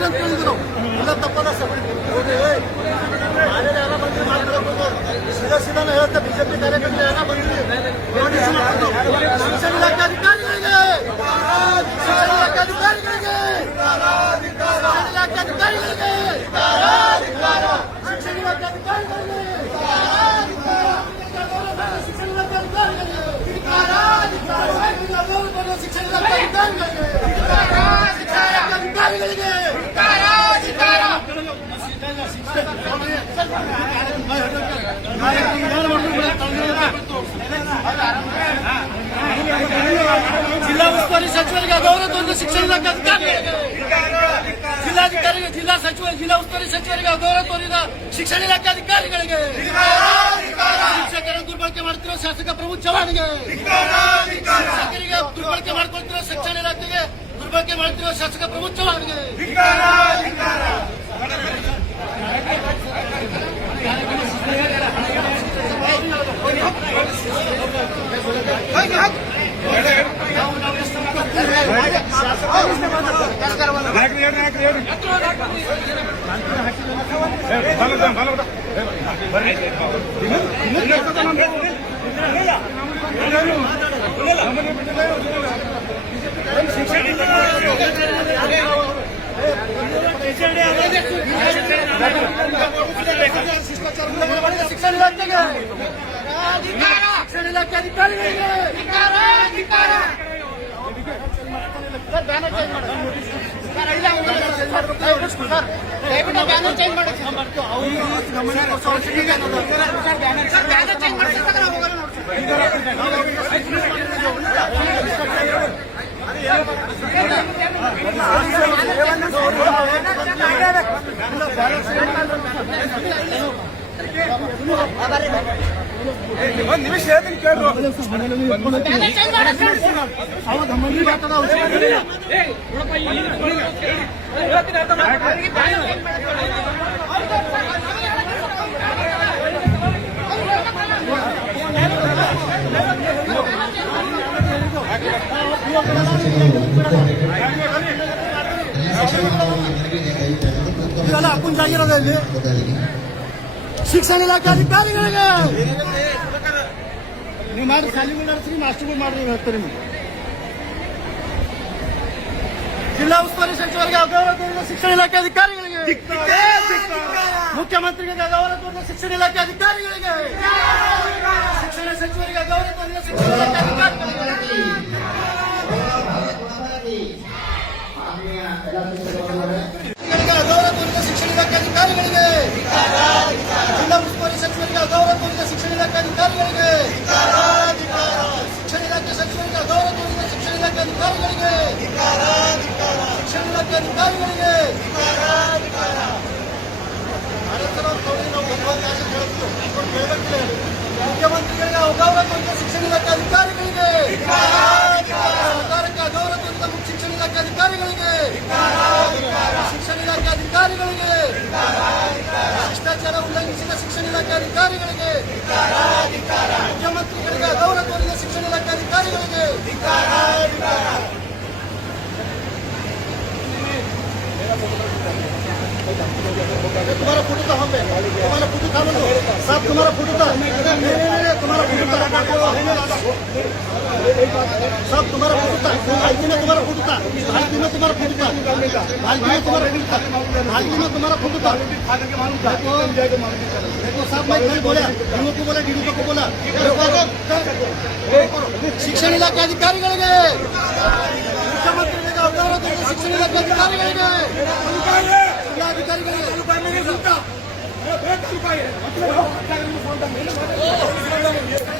ಉಲ್ಲಂಘನೆ ಅಂತ ಹೇಳಿದ್ರು ಇಲ್ಲ ತಪ್ಪಲ್ಲ ಸರ್. ಸೀದಾ ಸೀದಾನೆ ಹೇಳುತ್ತೆ. ಬಿಜೆಪಿ ಕಾರ್ಯಕರ್ತರು ಯಾರೋ ಬಂದ್ರಿ ನೋಟಿಸ್ ಮಾಡ್ಕೊಂಡು ಶಿಕ್ಷಣ ಇಲಾಖೆ ಅಧಿಕಾರಿಗಳಿಗೆ ಶಿಕ್ಷಣ ಇಲಾಖೆ ಅಧಿಕಾರಿಗಳಿಗೆ ಶಿಕ್ಷಣ ಇಲಾಖೆ ಅಧಿಕಾರಿಗಳಿಗೆ ಶಿಕ್ಷಣ ಇಲಾಖೆ ಅಧಿಕಾರಿಗಳಿಗೆ ಶಿಕ್ಷಣ ಇಲಾಖೆ ಅಧಿಕಾರಿಗಳಿಗೆ ಶಿಕ್ಷಣ ಇಲಾಖೆ ಅಧಿಕಾರಿಗಳಿಗೆ ಜಿಲ್ಲಾ ಉಸ್ತುವಾರಿ ಸಚಿವರಿಗೆ ಗೌರವ ತೋರಿದ ಶಿಕ್ಷಣ ಜಿಲ್ಲಾಧಿಕಾರಿಗೆ ಜಿಲ್ಲಾ ಸಚಿವ, ಜಿಲ್ಲಾ ಉಸ್ತುವಾರಿ ಸಚಿವರಿಗೆ ಗೌರವ ತೋರಿದ ಶಿಕ್ಷಣ ಇಲಾಖೆ ಅಧಿಕಾರಿಗಳಿಗೆ. ಶಿಕ್ಷಕರ ದುರ್ಬಳಕೆ ಮಾಡ್ತಿರೋ ಶಾಸಕ ಪ್ರಭು ಚವ್ಹಾಣ್ಗೆ. ಶಿಕ್ಷಕರಿಗೆ ದುರ್ಬಳಕೆ ಮಾಡ್ಕೊಳ್ತಿರೋ ಶಿಕ್ಷಣ ಇಲಾಖೆಗೆ ದುರ್ಬಳಕೆ ಮಾಡ್ತಿರೋ ಶಾಸಕ ಪ್ರಭು ಚವ್ಹಾಣ್ಗೆ. ಬರ್ರಿ ಶಿಕ್ಷಣ ಇಲಾಖೆ ಅಧಿಕಾರಿಗಳಿಗೆ ಚೇಂಜ್. ಅವ್ರು ಗಮನ ಕೊಡ್ಸೋ ಅವಶ್ಯಕತೆ ಇಲ್ಲ ಅನ್ನೋದು. ಸರ್, ಬ್ಯಾನರ್ ಚೇಂಜ್ ಮಾಡಿ ಸರ್, ನಾವು ಹೋಗೋಣ ನೋಡಿ. ಒಂದ್ ನಿಮಿಷ ಹೇಳ್ತೀನಿ ಕೇಳ್ರು. ಬ್ಯಾನರ್ ಚೇಂಜ್ ಶಿಕ್ಷಣ ಇಲಾಖೆ ಅಧಿಕಾರಿಗಳಿಗೆ! ನೀವು ಮಾಡಿ ಶಾಲೆಗಳು ನಡೆಸಿ ಮಾಸ್ಟರ್ಗಳು ಮಾಡ್ರಿ ಹೇಳ್ತಾರೆ ನಿಮ್ಗೆ. ಜಿಲ್ಲಾ ಉಸ್ತುವಾರಿ ಸಚಿವರಿಗೆ ಅಗೌರವ ಶಿಕ್ಷಣ ಇಲಾಖೆ ಅಧಿಕಾರಿಗಳಿಗೆ! ಮುಖ್ಯಮಂತ್ರಿಗೆ ಅಗೌರವ ತೋರಿದ ಶಿಕ್ಷಣ ಇಲಾಖೆ ಅಧಿಕಾರಿಗಳಿಗೆ! ಶಿಕ್ಷಣ ಸಚಿವರಿಗೆ ಅಗೌರವ ತೋರಿದ ಶಿಕ್ಷಣ ಇಲಾಖೆ ಅಧಿಕಾರಿಗಳಿಗೆ ಅಗೌರವ ತೋರಿದ ಶಿಕ್ಷಣ ಇಲಾಖೆ ಅಧಿಕಾರಿಗಳಿಗೆ! ಸಚಿವರಿಗೆ ಗೌರವ ತೋರಿದ ಶಿಕ್ಷಣ ಇಲಾಖೆ ಅಧಿಕಾರಿಗಳಿಗೆ. ಶಿಕ್ಷಣ ಇಲಾಖೆ ಸಚಿವರಿಗೆ ಗೌರವ ತೋರಿದ ಶಿಕ್ಷಣ ಇಲಾಖೆ ಅಧಿಕಾರಿಗಳಿಗೆ. ಶಿಕ್ಷಣ ಇಲಾಖೆ ಅಧಿಕಾರಿಗಳಿಗೆ ಭಾರತದ ತೋರಿ ನಾವು ಒಂಬತ್ತು ಹೇಳ್ತೀವಿ. ಇವ್ರು ಕೇಳ್ಬೇಕಿಲ್ಲ. ಮುಖ್ಯಮಂತ್ರಿಗಳಿಗೆ ಅಗೌರವ ತೋರಿದ ಶಿಕ್ಷಣ ಇಲಾಖೆ ಅಧಿಕಾರಿಗಳಿಗೆ. ಸರ್ಕಾರಕ್ಕೆ ಅಗೌರವ ತೋರಿದ ಶಿಕ್ಷಣ ಇಲಾಖೆ ಅಧಿಕಾರಿಗಳಿಗೆ ಶಿಕ್ಷಣ ಇಲಾಖೆ ಅಧಿಕಾರಿಗಳಿಗೆ ಶಿಷ್ಟಾಚಾರ ಉಲ್ಲಂಘಿಸಿದ ಶಿಕ್ಷಣ ಇಲಾಖೆ ಅಧಿಕಾರಿಗಳಿಗೆ ಮುಖ್ಯಮಂತ್ರಿಗಳಿಗೆ ಅಗೌರವ ತೋರಿದ ಶಿಕ್ಷಣ ಇಲಾಖೆ ಅಧಿಕಾರಿಗಳಿಗೆ तुम्हारा फोटो तुम्हारा फ़ोटो था तुम्हारा फ़ोटो तुम्हारा फ़ोटो था तुम्हारा फ़ोटो था तुम्हारा फ़ोटो था तुम्हारा फ़ोटो था तुम्हारा फ़ोटो था देखो मैं बोला युवक को। बोला डीडीपी को बोला शिक्षण इलाके अधिकारी गए मुख्यमंत्री ने शिक्षण इलाके अधिकारी गए Suka ya, tapi kalau kalian mau kontak, jadi masuk.